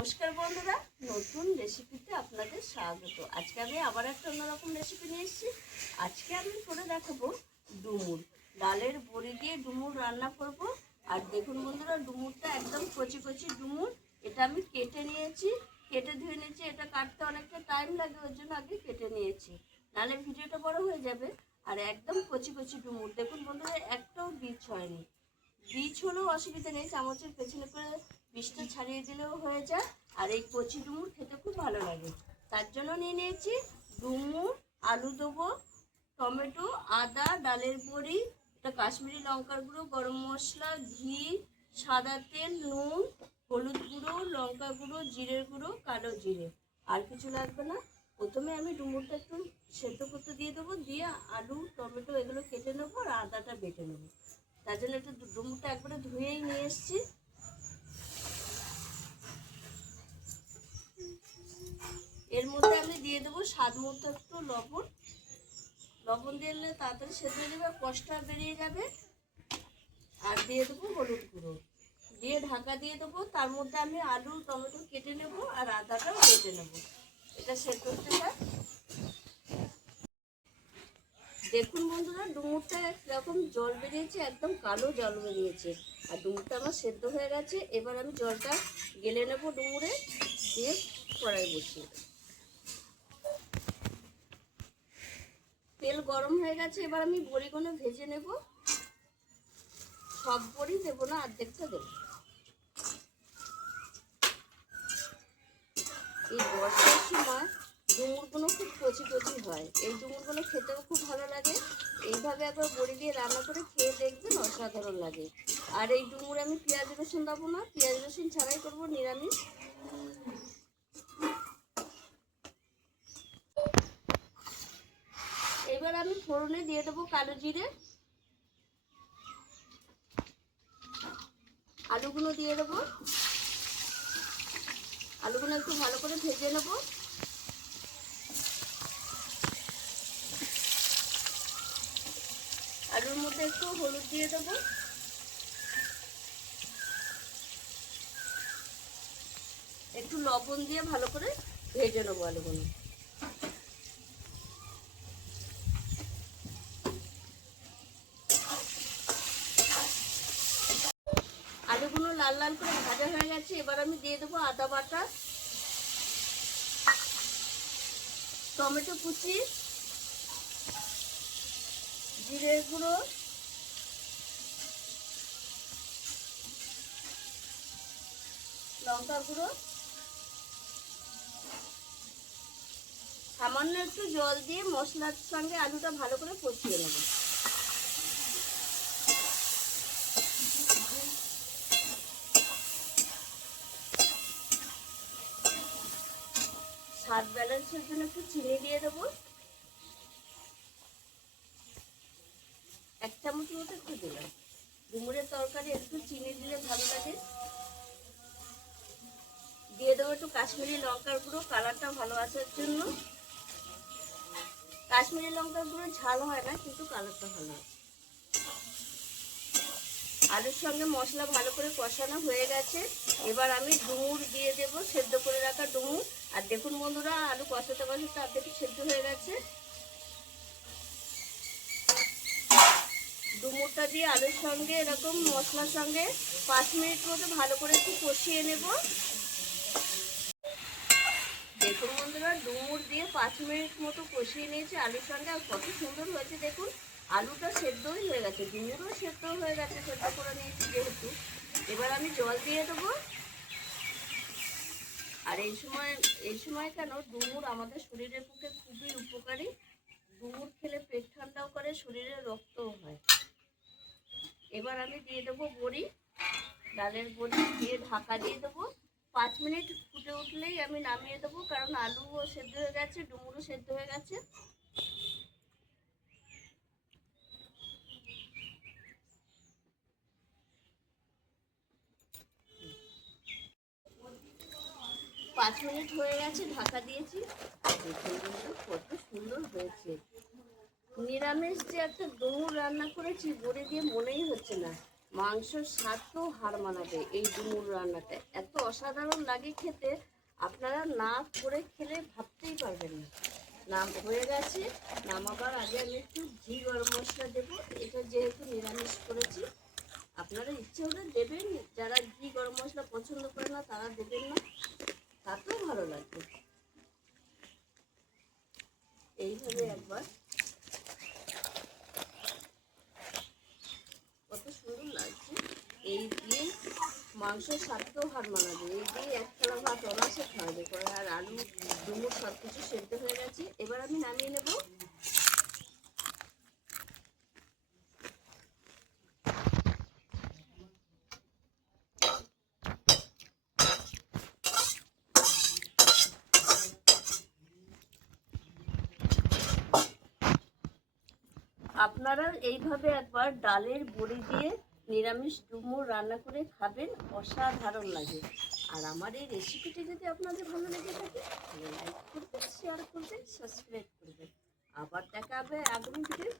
নমস্কার বন্ধুরা, নতুন রেসিপিতে আপনাদের স্বাগত। আজকে আমি আবার একটা অন্যরকম রেসিপি নিয়ে এসেছি। আজকে আমি করে দেখাবো ডুমুর, ডালের বড়ি দিয়ে ডুমুর রান্না করব। আর দেখুন বন্ধুরা, ডুমুরটা একদম কচি কচি ডুমুর। এটা আমি কেটে নিয়েছি, কেটে ধুয়ে নিয়েছি। এটা কাটতে অনেকটা টাইম লাগে, ওর জন্য আগে কেটে নিয়েছি, নাহলে ভিডিওটা বড় হয়ে যাবে। আর একদম কচি কচি ডুমুর, দেখুন বন্ধুরা, একটাও বীজ হয়নি। বীজ হলেও অসুবিধা নেই, চামচের পেছনে করে বীজটা ছাড়িয়ে দিলেও হয়ে যায়। আর এই কচি ডুমুর খেতে খুব ভালো লাগে, তার জন্য নিয়ে নিয়েছি ডুমুর, আলু দেবো, টমেটো, আদা, ডালের বড়ি, এটা কাশ্মীরি লঙ্কার গুঁড়ো, গরম মশলা, ঘি, সাদা তেল, নুন, হলুদ গুঁড়ো, লঙ্কা গুঁড়ো, জিরের গুঁড়ো, কালো জিরে। আর কিছু লাগবে না। প্রথমে আমি ডুমুরটা একটু সেদ্ধ করতে দিয়ে দেবো, দিয়ে আলু, টমেটো এগুলো কেটে নেবো আর আদাটা বেটে নেবো। তার জন্য একটু ডুমুরটা একবারে ধুয়েই নিয়ে এসেছি। এর মধ্যে আমি দিয়ে দেবো স্বাদ মতো একটু লবণ। লবণ দিলে তাড়াতাড়ি সেদ্ধ হয়ে যাবে, কষ্টটা বেরিয়ে যাবে। আর দিয়ে দেবো হলুদ গুঁড়ো, দিয়ে ঢাকা দিয়ে দেবো। তার মধ্যে আমি আলু, টমেটো কেটে নেব আর আদাটাও কেটে নেব, এটা সেদ্ধ করতে হয়। দেখুন বন্ধুরা, ডুমুরটা এরকম জল বেরিয়েছে, একদম কালো জল বেরিয়েছে। আর ডুমুরটা আমার সেদ্ধ হয়ে গেছে। এবার আমি জলটা গেলে নেব ডুমুরে, দিয়ে কড়াই বসিয়ে দেবো। তেল গরম হয়ে গেছে, এবার আমি বড়িগুলো ভেজে নেব। সব বড়ি দেবো না, অর্ধেকটা দেবো। এই বর্ষার সময় ডুমুরগুলো খুব কচি কচি হয়, এই ডুমুরগুলো খেতেও খুব ভালো লাগে। এইভাবে একবার বড়ি দিয়ে রান্না করে খেয়ে দেখবেন, অসাধারণ লাগে। আর এই ডুমুর আমি পেঁয়াজ রসুন দেবো না, পেঁয়াজ রসুন ছাড়াই করবো, নিরামিষ। এবার আমি ফোড়নে দিয়ে দেবো কালো জিরে, আলুগুলো দিয়ে দেবো। আলুগুলো একটু ভালো করে ভেজে নেব। আলুর মধ্যে একটু হলুদ দিয়ে দেবো, একটু লবণ দিয়ে ভালো করে ভেজে নেবো আলুগুলো। আলুগুলো লাল লাল করে ভাজা হয়ে গেছে। এবার আমি দিয়ে দেবো আদা বাটা, টমেটো কুচি, জিরের গুঁড়ো, লঙ্কা গুঁড়ো, সামান্য একটু জল দিয়ে মশলার সঙ্গে আলুটা ভালো করে কষিয়ে নেব। স্বাদ ব্যালেন্সের জন্য একটু চিনি দিয়ে দেবো, 1 চামচ মতো একটু দিলাম। ডুমুরের তরকারি একটু চিনি দিলে ভালো লাগে। দিয়ে দেবো একটু কাশ্মীরি লঙ্কার গুঁড়ো, কালারটা ভালো আসার জন্য। কাশ্মীরি লঙ্কার গুঁড়ো ঝাল হয় না, কিন্তু কালারটা ভালো হয়। আলুর সঙ্গে মশলা ভালো করে কষানো হয়ে গেছে। এবার আমি ডুমুর দিয়ে দেবো, সেদ্ধ করে রাখা ডুমুর। আর দেখুন বন্ধুরা, আলু কষাতে কষাতে অর্ধেক সেদ্ধ হয়ে গেছে। ডুমুরটা দিয়ে আলুর সঙ্গে এরকম মশলার সঙ্গে 5 মিনিট মতো ভালো করে একটু কষিয়ে নেব। দেখুন বন্ধুরা, ডুমুর দিয়ে 5 মিনিট মতো কষিয়ে নিয়েছি আলুর সঙ্গে। আর কত সুন্দর হয়েছে দেখুন, আলুটা সেদ্ধই হয়ে গেছে, ডুমুরও সেদ্ধ হয়ে গেছে, সেদ্ধ করে নিয়েছি যেহেতু। এবার আমি জল দিয়ে দেবো। আর এই সময় কেন, ডুমুর আমাদের শরীরের পক্ষে খুবই উপকারী। ডুমুর খেলে পেট ঠান্ডাও করে, শরীরে রক্তও হয়। এবার আমি দিয়ে দেবো বড়ি, ডালের বড়ি, দিয়ে ঢাকা দিয়ে দেবো। 5 মিনিট ফুটে উঠলেই আমি নামিয়ে দেবো, কারণ আলুও সেদ্ধ হয়ে গেছে, ডুমুরও সেদ্ধ হয়ে গেছে। পাঁচ মিনিট হয়ে গেছে, ঢাকা দিয়েছি। কত সুন্দর হয়েছে। নিরামিষ যে একটা ডুমুর রান্না করেছি বড়ি দিয়ে, মনেই হচ্ছে না। মাংসর স্বাদকেও হার মানাবে এই ডুমুর রান্নাটা। এত অসাধারণ লাগে খেতে, আপনারা না করে খেলে ভাবতেই পারবেন না। নাম হয়ে গেছে, নামাবার আগে আমি একটু ঘি গরম মশলা দেবো। এটা যেহেতু নিরামিষ করেছি, আপনারা ইচ্ছে হলে দেবেন, যারা ঘি গরম মশলা পছন্দ করে না তারা দেবেন না, তাতেও ভালো লাগবে। এইভাবে একবার, কত সুন্দর লাগছে। এই দিয়ে মাংসের স্বাদকেও হার মানাবে। এই দিয়ে এক থালা ভাত অনাসে খাওয়া যাবে। আর আলু ডুমুর সব কিছু সেদ্ধ হয়ে গেছে, এবার আমি নামিয়ে নেব। আপনারা এইভাবে একবার ডালের বড়ি দিয়ে নিরামিষ ডুমুর রান্না করে খাবেন, অসাধারণ লাগে। আর আমার এই রেসিপিটি যদি আপনাদের ভালো লেগে থাকে তাহলে লাইক করবেন, শেয়ার করবেন, সাবস্ক্রাইব করবেন। আবার দেখা হবে আগামী ভিডিও।